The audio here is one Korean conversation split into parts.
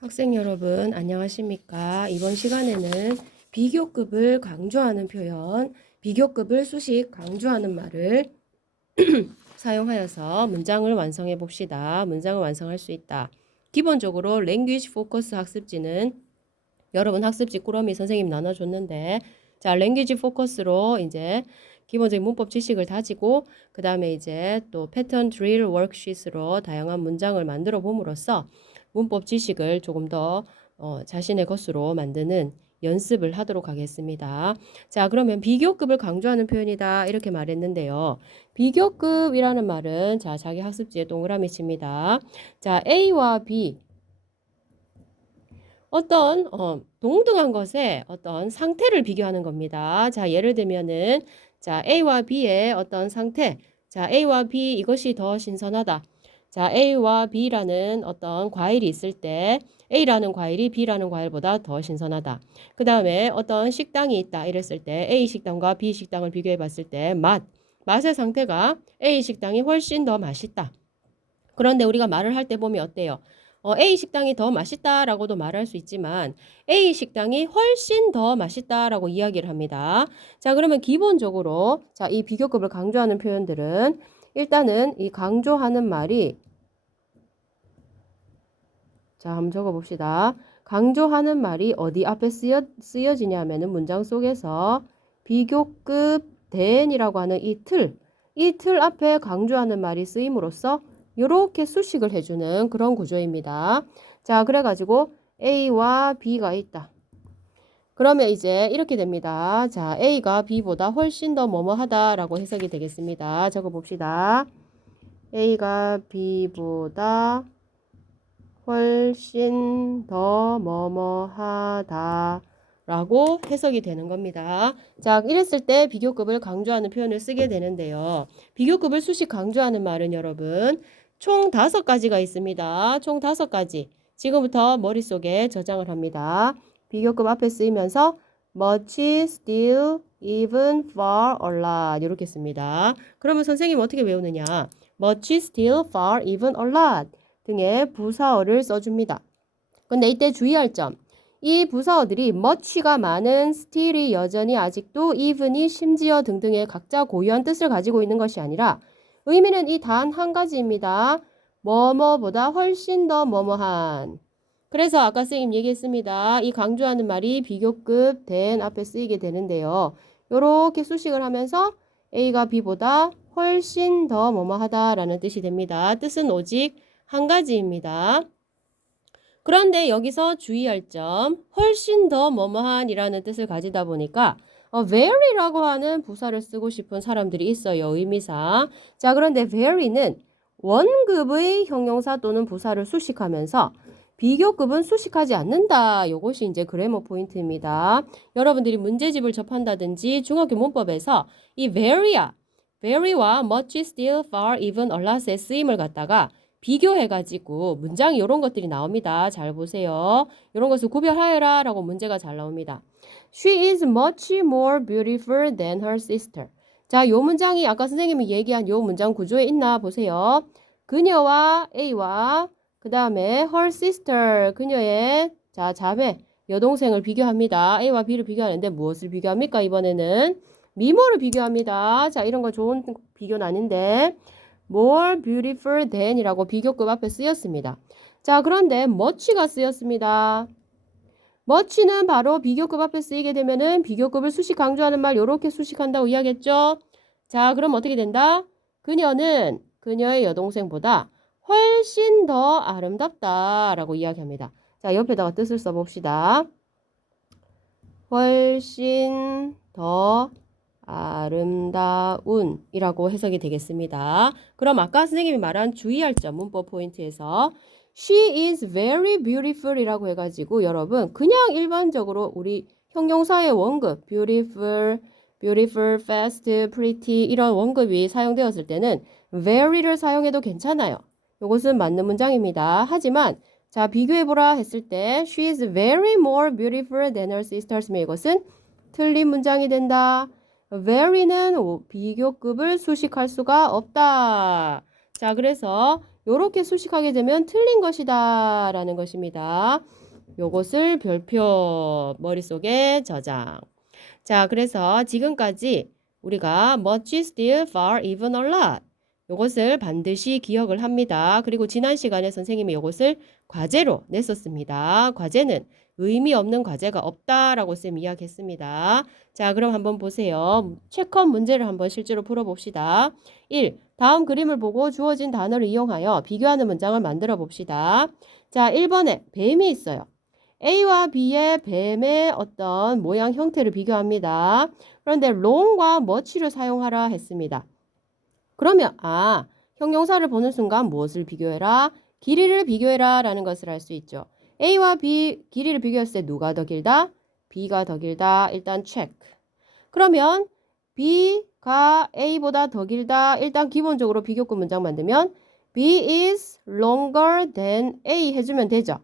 학생 여러분, 안녕하십니까? 이번 시간에는 비교급을 강조하는 표현, 비교급을 수식 강조하는 말을 사용하여서 문장을 완성해 봅시다. 문장을 완성할 수 있다. 기본적으로 랭귀지 포커스 학습지는 여러분 학습지 꾸러미 선생님 나눠줬는데, 자, 랭귀지 포커스로 이제 기본적인 문법 지식을 다지고, 그 다음에 이제 또 패턴 드릴 워크시트로 다양한 문장을 만들어 봄으로써 문법 지식을 조금 더 자신의 것으로 만드는 연습을 하도록 하겠습니다. 자, 그러면 비교급을 강조하는 표현이다 이렇게 말했는데요. 비교급이라는 말은 자, 자기 학습지에 동그라미 칩니다. 자, A와 B 어떤 동등한 것의 어떤 상태를 비교하는 겁니다. 자, 예를 들면은 자, A와 B의 어떤 상태. 자, A와 B 이것이 더 신선하다. 자, A와 B라는 어떤 과일이 있을 때 A라는 과일이 B라는 과일보다 더 신선하다. 그 다음에 어떤 식당이 있다 이랬을 때 A 식당과 B 식당을 비교해 봤을 때 맛의 상태가 A 식당이 훨씬 더 맛있다. 그런데 우리가 말을 할 때 보면 어때요? A 식당이 더 맛있다라고도 말할 수 있지만 A 식당이 훨씬 더 맛있다라고 이야기를 합니다. 자, 그러면 기본적으로 자, 이 비교급을 강조하는 표현들은 일단은 이 강조하는 말이 자, 한번 적어 봅시다. 강조하는 말이 어디 앞에 쓰여지냐면은 문장 속에서 비교급 then이라고 하는 이 틀 앞에 강조하는 말이 쓰임으로써 이렇게 수식을 해주는 그런 구조입니다. 자, 그래가지고 A와 B가 있다. 그러면 이제 이렇게 됩니다. 자, A가 B보다 훨씬 더 뭐뭐하다라고 해석이 되겠습니다. 적어봅시다. A가 B보다 훨씬 더 뭐뭐하다 라고 해석이 되는 겁니다. 자, 이랬을 때 비교급을 강조하는 표현을 쓰게 되는데요. 비교급을 수식 강조하는 말은 여러분 총 5가지가 있습니다. 총 5가지. 지금부터 머릿속에 저장을 합니다. 비교급 앞에 쓰이면서 much, still, even, far, a lot 이렇게 씁니다. 그러면 선생님 어떻게 외우느냐? much, still, far, even, a lot 등의 부사어를 써줍니다. 근데 이때 주의할 점. 이 부사어들이 much가 많은, still이 여전히 아직도, even이 심지어 등등의 각자 고유한 뜻을 가지고 있는 것이 아니라 의미는 이 단 한 가지입니다. 뭐뭐보다 훨씬 더 뭐뭐한. 그래서 아까 선생님 얘기했습니다. 이 강조하는 말이 비교급 than 앞에 쓰이게 되는데요. 이렇게 수식을 하면서 A가 B보다 훨씬 더 뭐뭐하다라는 뜻이 됩니다. 뜻은 오직 한 가지입니다. 그런데 여기서 주의할 점, 훨씬 더 뭐뭐한이라는 뜻을 가지다 보니까 very라고 하는 부사를 쓰고 싶은 사람들이 있어요. 의미상. 자, 그런데 very는 원급의 형용사 또는 부사를 수식하면서 비교급은 수식하지 않는다. 이것이 이제 그래머 포인트입니다. 여러분들이 문제집을 접한다든지 중학교 문법에서 이 very와 much, still, far, even, a lot의 쓰임을 갖다가 비교해가지고 문장 이런 것들이 나옵니다. 잘 보세요. 이런 것을 구별하여라 라고 문제가 잘 나옵니다. She is much more beautiful than her sister. 자, 요 문장이 아까 선생님이 얘기한 요 문장 구조에 있나 보세요. 그녀와 A와 그 다음에 her sister, 그녀의 자 자매, 여동생을 비교합니다. A와 B를 비교하는데 무엇을 비교합니까? 이번에는 미모를 비교합니다. 자, 이런 거 좋은 비교는 아닌데 more beautiful than이라고 비교급 앞에 쓰였습니다. 자, 그런데 much가 쓰였습니다. much는 바로 비교급 앞에 쓰이게 되면은 비교급을 수식 강조하는 말 요렇게 수식한다고 이야기했죠. 자, 그럼 어떻게 된다? 그녀는 그녀의 여동생보다 훨씬 더 아름답다라고 이야기합니다. 자, 옆에다가 뜻을 써봅시다. 훨씬 더 아름다운이라고 해석이 되겠습니다. 그럼 아까 선생님이 말한 주의할 점 문법 포인트에서 She is very beautiful 이라고 해가지고 여러분 그냥 일반적으로 우리 형용사의 원급 beautiful, fast, pretty 이런 원급이 사용되었을 때는 very를 사용해도 괜찮아요. 이것은 맞는 문장입니다. 하지만 자, 비교해보라 했을 때 She is very more beautiful than her sisters면 이것은 틀린 문장이 된다. very는 비교급을 수식할 수가 없다. 자, 그래서 요렇게 수식하게 되면 틀린 것이다 라는 것입니다. 요것을 별표 머릿속에 저장. 자, 그래서 지금까지 우리가 much, still, far, even, a lot 요것을 반드시 기억을 합니다. 그리고 지난 시간에 선생님이 요것을 과제로 냈었습니다. 과제는 의미 없는 과제가 없다라고 쌤 이야기했습니다. 자, 그럼 한번 보세요. 체크업 문제를 한번 실제로 풀어봅시다. 1. 다음 그림을 보고 주어진 단어를 이용하여 비교하는 문장을 만들어 봅시다. 자, 1번에 뱀이 있어요. A와 B의 뱀의 어떤 모양 형태를 비교합니다. 그런데 long과 much를 사용하라 했습니다. 그러면 형용사를 보는 순간 무엇을 비교해라? 길이를 비교해라 라는 것을 알 수 있죠. A와 B 길이를 비교했을 때 누가 더 길다? B가 더 길다. 일단 체크. 그러면 B가 A보다 더 길다. 일단 기본적으로 비교급 문장 만들면 B is longer than A 해주면 되죠.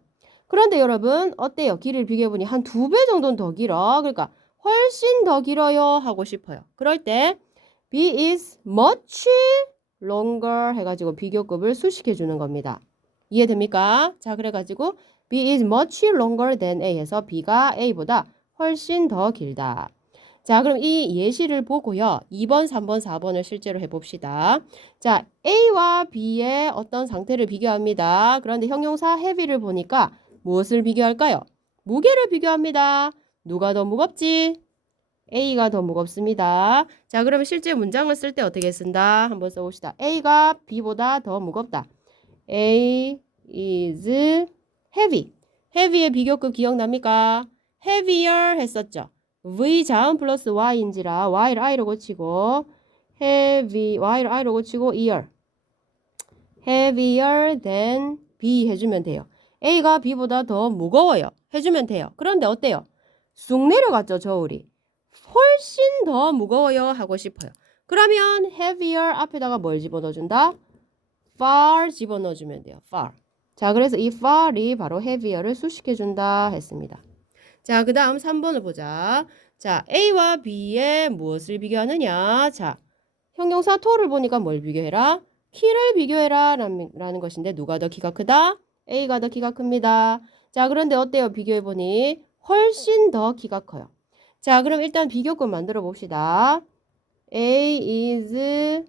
그런데 여러분 어때요? 길이를 비교해보니 한 2배 정도는 더 길어. 그러니까 훨씬 더 길어요 하고 싶어요. 그럴 때 B is much longer 해가지고 비교급을 수식해 주는 겁니다. 이해됩니까? 자, 그래가지고 B is much longer than A 해서 B가 A보다 훨씬 더 길다. 자, 그럼 이 예시를 보고요. 2번, 3번, 4번을 실제로 해봅시다. 자, A와 B의 어떤 상태를 비교합니다. 그런데 형용사 heavy를 보니까 무엇을 비교할까요? 무게를 비교합니다. 누가 더 무겁지? A가 더 무겁습니다. 자, 그러면 실제 문장을 쓸 때 어떻게 쓴다? 한번 써봅시다. A가 B보다 더 무겁다. A is heavy. heavy의 비교급 기억납니까? heavier 했었죠. V 자음 플러스 Y인지라 Y를 I로 고치고 heavy, Y를 I로 고치고 ear. heavier than B 해주면 돼요. A가 B보다 더 무거워요. 해주면 돼요. 그런데 어때요? 쑥 내려갔죠, 저울이. 훨씬 더 무거워요 하고 싶어요. 그러면 heavier 앞에다가 뭘 집어넣어준다? far 집어넣어주면 돼요. far. 자, 그래서 이 far이 바로 heavier를 수식해준다 했습니다. 자, 그 다음 3번을 보자. 자, A와 B의 무엇을 비교하느냐? 자, 형용사 to를 보니까 뭘 비교해라? 키를 비교해라 라는 것인데 누가 더 키가 크다? A가 더 키가 큽니다. 자, 그런데 어때요? 비교해보니 훨씬 더 키가 커요. 자, 그럼 일단 비교급 만들어 봅시다. A is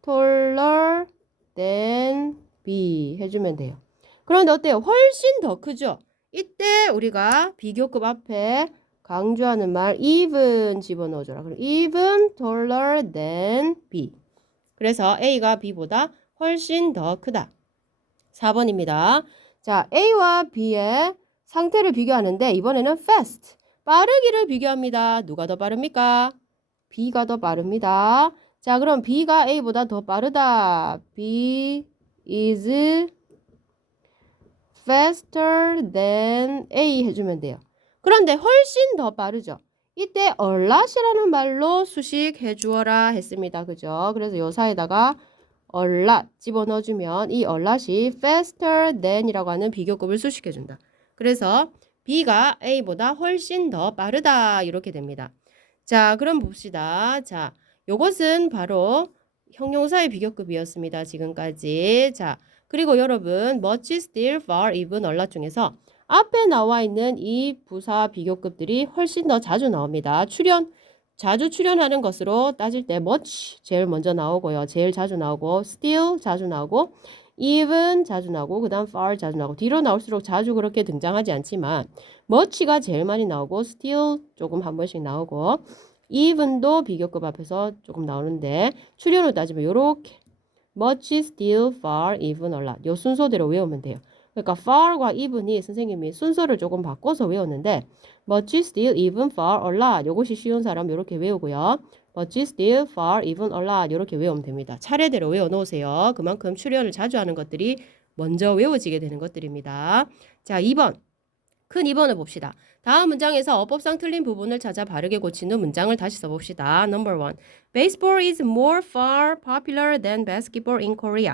taller than B 해주면 돼요. 그런데 어때요? 훨씬 더 크죠? 이때 우리가 비교급 앞에 강조하는 말 even 집어넣어줘라. 그럼 even taller than B. 그래서 A가 B보다 훨씬 더 크다. 4번입니다. 자, A와 B의 상태를 비교하는데 이번에는 fast. 빠르기를 비교합니다. 누가 더 빠릅니까? B가 더 빠릅니다. 자, 그럼 B가 A보다 더 빠르다. B is faster than A 해주면 돼요. 그런데 훨씬 더 빠르죠. 이때 a lot이라는 말로 수식해 주어라 했습니다. 그죠? 그래서 요 사이에다가 a lot 집어넣어주면 이 a lot이 faster than 이라고 하는 비교급을 수식해 준다. 그래서 B가 A보다 훨씬 더 빠르다 이렇게 됩니다. 자, 그럼 봅시다. 자, 요것은 바로 형용사의 비교급이었습니다. 지금까지. 자, 그리고 여러분 much, still, far, even, a lot 중에서 앞에 나와 있는 이 부사 비교급들이 훨씬 더 자주 나옵니다. 자주 출연하는 것으로 따질 때 much 제일 먼저 나오고요. 제일 자주 나오고 still 자주 나오고 even 자주 나오고 그 다음 far 자주 나오고 뒤로 나올수록 자주 그렇게 등장하지 않지만 much가 제일 많이 나오고 still 조금 한 번씩 나오고 even도 비교급 앞에서 조금 나오는데 출연으로 따지면 요렇게 much, still, far, even, a lot 요 순서대로 외우면 돼요. 그러니까 far과 even이 선생님이 순서를 조금 바꿔서 외웠는데 much, still, even, far, a lot 요것이 쉬운 사람 이렇게 외우고요. much, still, far, even, a lot 이렇게 외우면 됩니다. 차례대로 외워놓으세요. 그만큼 출연을 자주 하는 것들이 먼저 외워지게 되는 것들입니다. 자, 2번. 큰 2번을 봅시다. 다음 문장에서 어법상 틀린 부분을 찾아 바르게 고친 후 문장을 다시 써봅시다. Number 1. Baseball is more far popular than basketball in Korea.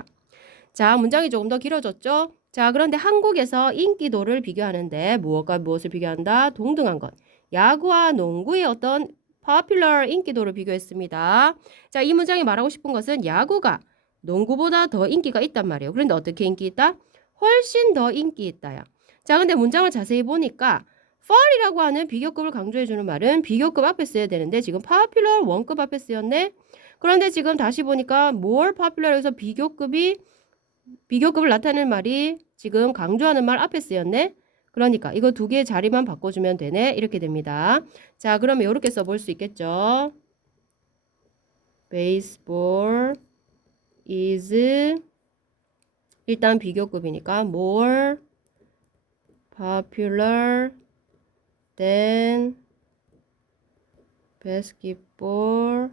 자, 문장이 조금 더 길어졌죠? 자, 그런데 한국에서 인기도를 비교하는데 무엇과 무엇을 비교한다? 동등한 것. 야구와 농구의 어떤 popular 인기도를 비교했습니다. 자, 이 문장이 말하고 싶은 것은 야구가 농구보다 더 인기가 있단 말이에요. 그런데 어떻게 인기 있다? 훨씬 더 인기 있다야. 자, 근데 문장을 자세히 보니까 far이라고 하는 비교급을 강조해주는 말은 비교급 앞에 써야 되는데 지금 popular 원급 앞에 쓰였네. 그런데 지금 다시 보니까 more popular에서 비교급을 나타내는 말이 지금 강조하는 말 앞에 쓰였네. 그러니까 이거 두 개의 자리만 바꿔주면 되네. 이렇게 됩니다. 자, 그러면 이렇게 써볼 수 있겠죠. baseball is 일단 비교급이니까 more popular than basketball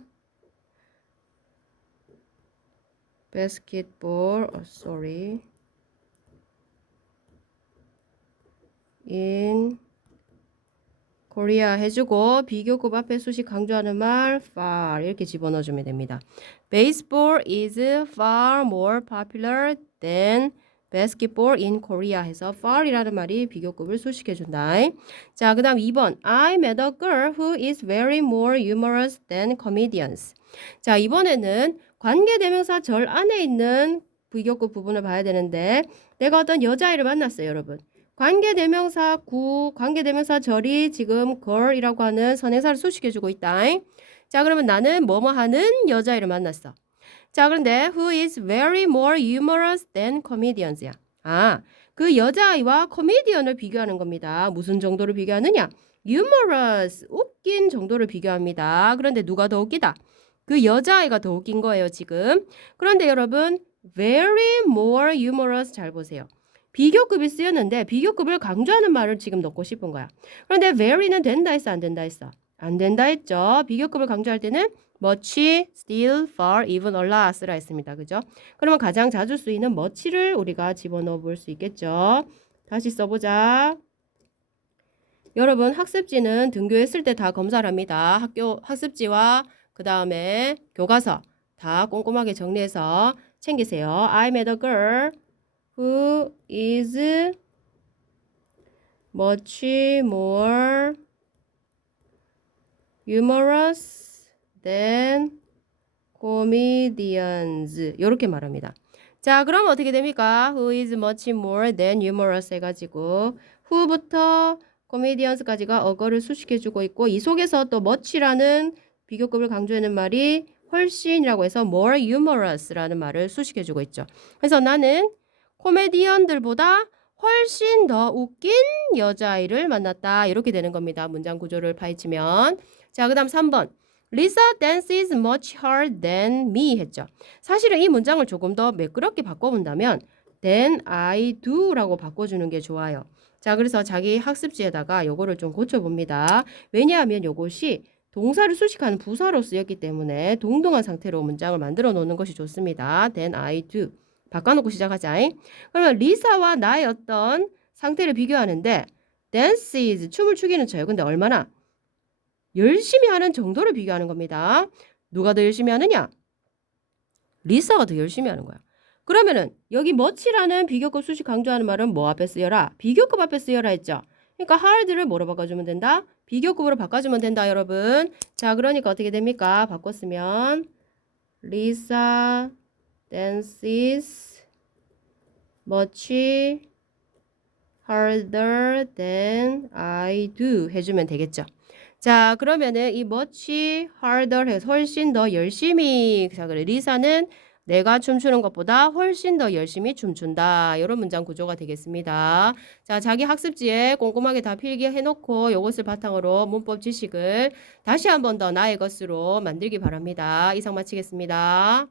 in Korea 해주고 비교급 앞에 수식 강조하는 말 far 이렇게 집어넣어주면 됩니다. Baseball is far more popular than basketball in Korea 해서 far이라는 말이 비교급을 수식해준다. 자, 그 다음 2번 I met a girl who is very more humorous than comedians. 자, 이번에는 관계대명사 절 안에 있는 비교급 부분을 봐야 되는데 내가 어떤 여자아이를 만났어요, 여러분. 관계대명사 구, 관계대명사 절이 지금 girl이라고 하는 선행사를 수식해주고 있다. 자, 그러면 나는 뭐뭐 하는 여자아이를 만났어. 자, 그런데 who is very more humorous than comedians야. 아, 그 여자아이와 코미디언을 비교하는 겁니다. 무슨 정도를 비교하느냐? humorous, 웃긴 정도를 비교합니다. 그런데 누가 더 웃기다? 그 여자아이가 더 웃긴 거예요, 지금. 그런데 여러분, very more humorous 잘 보세요. 비교급이 쓰였는데 비교급을 강조하는 말을 지금 넣고 싶은 거야. 그런데 very는 된다 했어, 안 된다 했어? 안 된다 했죠. 비교급을 강조할 때는 much, still, far, even, a lot라 했습니다. 그죠? 그러면 가장 자주 쓰이는 much를 우리가 집어넣어 볼 수 있겠죠. 다시 써보자. 여러분 학습지는 등교했을 때 다 검사를 합니다. 학교 학습지와 그 다음에 교과서 다 꼼꼼하게 정리해서 챙기세요. I met a girl who is much more humorous than comedians. 이렇게 말합니다. 자, 그럼 어떻게 됩니까? Who is much more than humorous 해가지고 who부터 comedians까지가 어거를 수식해주고 있고 이 속에서 또 much라는 비교급을 강조하는 말이 훨씬이라고 해서 more humous라는 말을 수식해주고 있죠. 그래서 나는 코미디언들보다 훨씬 더 웃긴 여자아이를 만났다. 이렇게 되는 겁니다. 문장 구조를 파헤치면. 자, 그 다음 3번. Lisa dances much harder than me 했죠. 사실은 이 문장을 조금 더 매끄럽게 바꿔본다면 than I do 라고 바꿔주는 게 좋아요. 자, 그래서 자기 학습지에다가 요거를 좀 고쳐봅니다. 왜냐하면 요것이 동사를 수식하는 부사로 쓰였기 때문에 동등한 상태로 문장을 만들어 놓는 것이 좋습니다. Then I do. 바꿔놓고 시작하자. 그러면 리사와 나의 어떤 상태를 비교하는데 dances, 춤을 추기는 쳐요. 근데 얼마나? 열심히 하는 정도를 비교하는 겁니다. 누가 더 열심히 하느냐? 리사가 더 열심히 하는 거야. 그러면은 여기 much라는 비교급 수식 강조하는 말은 뭐 앞에 쓰여라? 비교급 앞에 쓰여라 했죠. 그러니까 hard를 뭐로 바꿔주면 된다? 비교급으로 바꿔주면 된다, 여러분. 자, 그러니까 어떻게 됩니까? 바꿨으면 Lisa dances much harder than I do 해주면 되겠죠. 자, 그러면은 이 much harder 해서 훨씬 더 열심히. 자, 그래. 리사는 내가 춤추는 것보다 훨씬 더 열심히 춤춘다. 이런 문장 구조가 되겠습니다. 자, 자기 학습지에 꼼꼼하게 다 필기해놓고 이것을 바탕으로 문법 지식을 다시 한 번 더 나의 것으로 만들기 바랍니다. 이상 마치겠습니다.